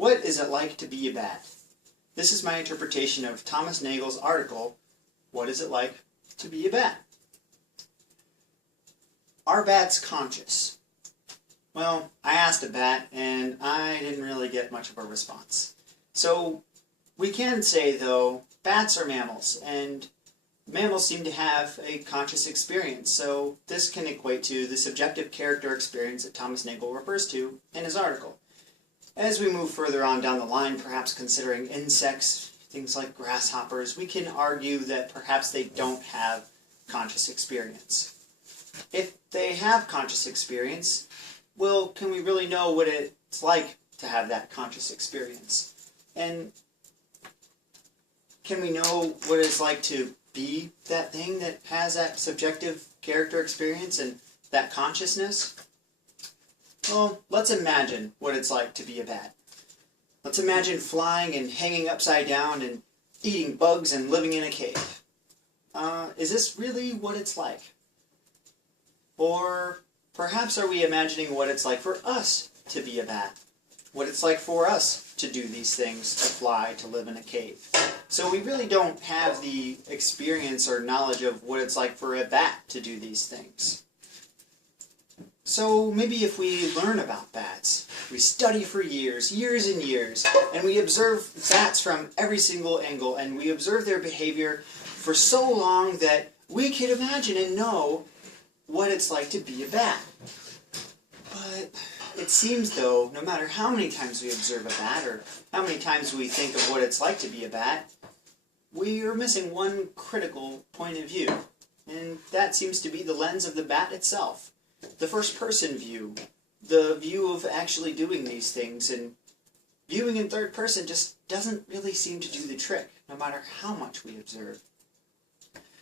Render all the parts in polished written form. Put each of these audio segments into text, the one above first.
What is it like to be a bat? This is my interpretation of Thomas Nagel's article, What is it like to be a bat? Are bats conscious? Well, I asked a bat and I didn't really get much of a response. So we can say, though, bats are mammals, and mammals seem to have a conscious experience, so this can equate to the subjective character experience that Thomas Nagel refers to in his article. As we move further on down the line, perhaps considering insects, things like grasshoppers, we can argue that perhaps they don't have conscious experience. If they have conscious experience, well, can we really know what it's like to have that conscious experience? And can we know what it's like to be that thing that has that subjective character experience and that consciousness? Well, let's imagine what it's like to be a bat. Let's imagine flying and hanging upside down and eating bugs and living in a cave. Is this really what it's like? Or perhaps are we imagining what it's like for us to be a bat? What it's like for us to do these things, to fly, to live in a cave. So we really don't have the experience or knowledge of what it's like for a bat to do these things. So maybe if we learn about bats, we study for years and years, and we observe bats from every single angle, and we observe their behavior for so long that we could imagine and know what it's like to be a bat. But it seems, though, no matter how many times we observe a bat, or how many times we think of what it's like to be a bat, we are missing one critical point of view, and that seems to be the lens of the bat itself. The first-person view, the view of actually doing these things, and viewing in third person just doesn't really seem to do the trick, no matter how much we observe.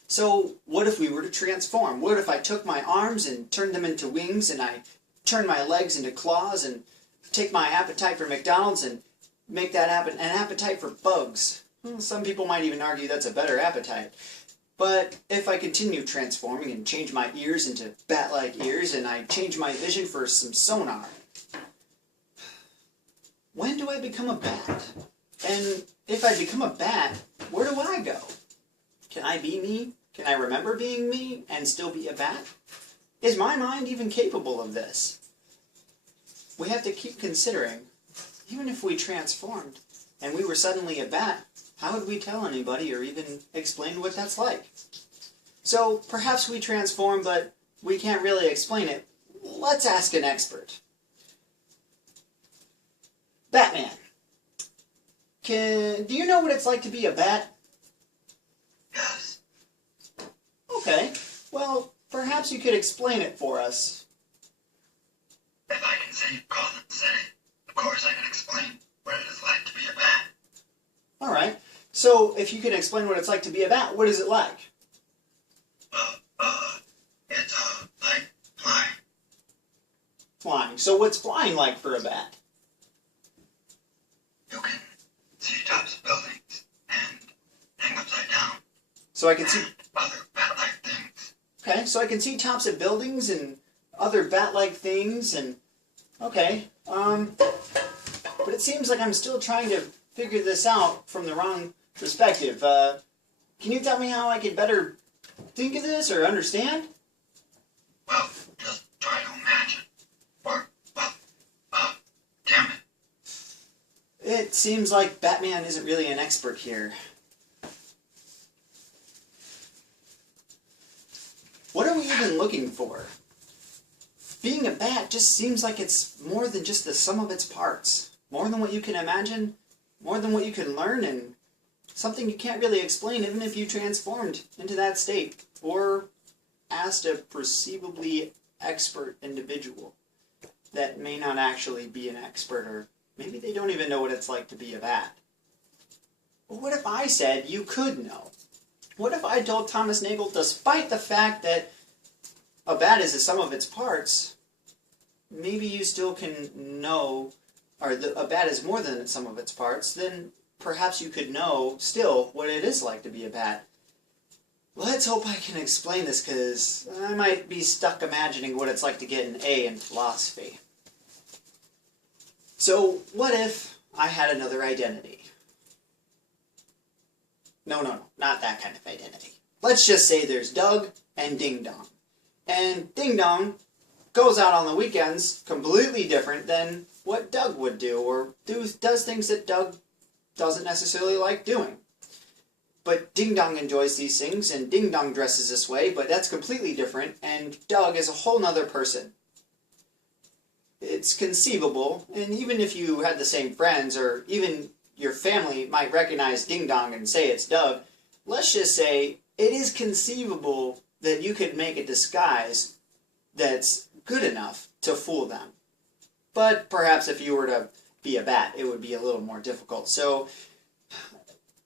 So what if we were to transform? What if I took my arms and turned them into wings, and I turned my legs into claws, and take my appetite for McDonald's and make that an appetite for bugs? Well, some people might even argue that's a better appetite. But if I continue transforming and change my ears into bat-like ears, and I change my vision for some sonar, when do I become a bat? And if I become a bat, where do I go? Can I be me? Can I remember being me and still be a bat? Is my mind even capable of this? We have to keep considering, even if we transformed and we were suddenly a bat, how would we tell anybody or even explain what that's like? So perhaps we transform, but we can't really explain it. Let's ask an expert. Batman. Do you know what it's like to be a bat? Yes. Okay. Well, perhaps you could explain it for us. If I can say Gotham City, of course I can explain what it is like to be a bat. Alright. So, if you can explain what it's like to be a bat, what is it like? It's like flying. Flying. So what's flying like for a bat? You can see tops of buildings and hang upside down. So I can see... Other bat-like things. Okay, so I can see tops of buildings and other bat-like things and... Okay, but it seems like I'm still trying to figure this out from the wrong perspective. Can you tell me how I could better think of this or understand? Well, just try to imagine. Or, damn it. It seems like Batman isn't really an expert here. What are we even looking for? Being a bat just seems like it's more than just the sum of its parts. More than what you can imagine, more than what you can learn, and something you can't really explain even if you transformed into that state, or asked a perceivably expert individual that may not actually be an expert, or maybe they don't even know what it's like to be a bat. But what if I said you could know? What if I told Thomas Nagel, despite the fact that a bat is the sum of its parts, maybe you still can know, or a bat is more than the sum of its parts, then perhaps you could know still what it is like to be a bat. Let's hope I can explain this, because I might be stuck imagining what it's like to get an A in philosophy. So what if I had another identity. No, not that kind of identity. Let's just say there's Doug and Ding Dong. And Ding Dong goes out on the weekends completely different than what Doug would do, or does things that Doug doesn't necessarily like doing. But Ding Dong enjoys these things, and Ding Dong dresses this way, but that's completely different, and Doug is a whole nother person. It's conceivable, and even if you had the same friends, or even your family might recognize Ding Dong and say it's Doug, let's just say it is conceivable that you could make a disguise that's good enough to fool them. But perhaps if you were to be a bat, it would be a little more difficult. So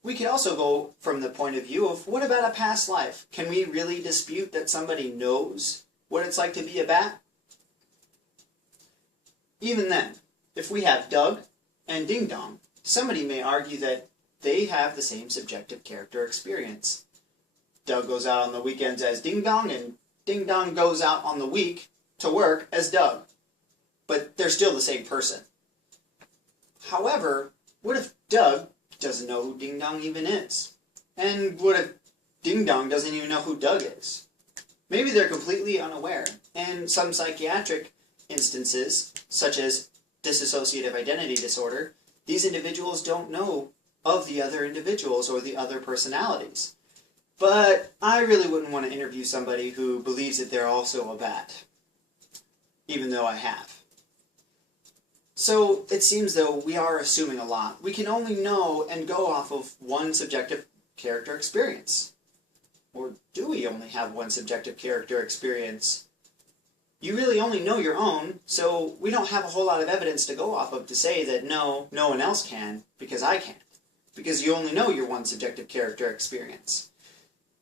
we could also go from the point of view of, what about a past life? Can we really dispute that somebody knows what it's like to be a bat? Even then, if we have Doug and Ding Dong, somebody may argue that they have the same subjective character experience. Doug goes out on the weekends as Ding Dong, and Ding Dong goes out on the week to work as Doug. But they're still the same person. However, what if Doug doesn't know who Ding Dong even is? And what if Ding Dong doesn't even know who Doug is? Maybe they're completely unaware, and some psychiatric instances, such as dissociative identity disorder, these individuals don't know of the other individuals or the other personalities. But I really wouldn't want to interview somebody who believes that they're also a bat, even though I have. So it seems though we are assuming a lot. We can only know and go off of one subjective character experience. Or do we only have one subjective character experience? You really only know your own, so we don't have a whole lot of evidence to go off of to say that no one else can, because I can't. Because you only know your one subjective character experience.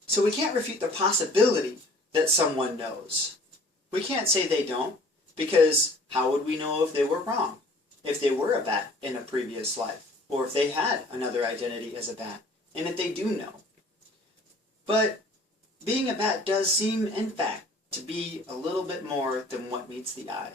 So we can't refute the possibility that someone knows. We can't say they don't, because how would we know if they were wrong? If they were a bat in a previous life, or if they had another identity as a bat, and if they do know. But being a bat does seem, in fact, to be a little bit more than what meets the eye.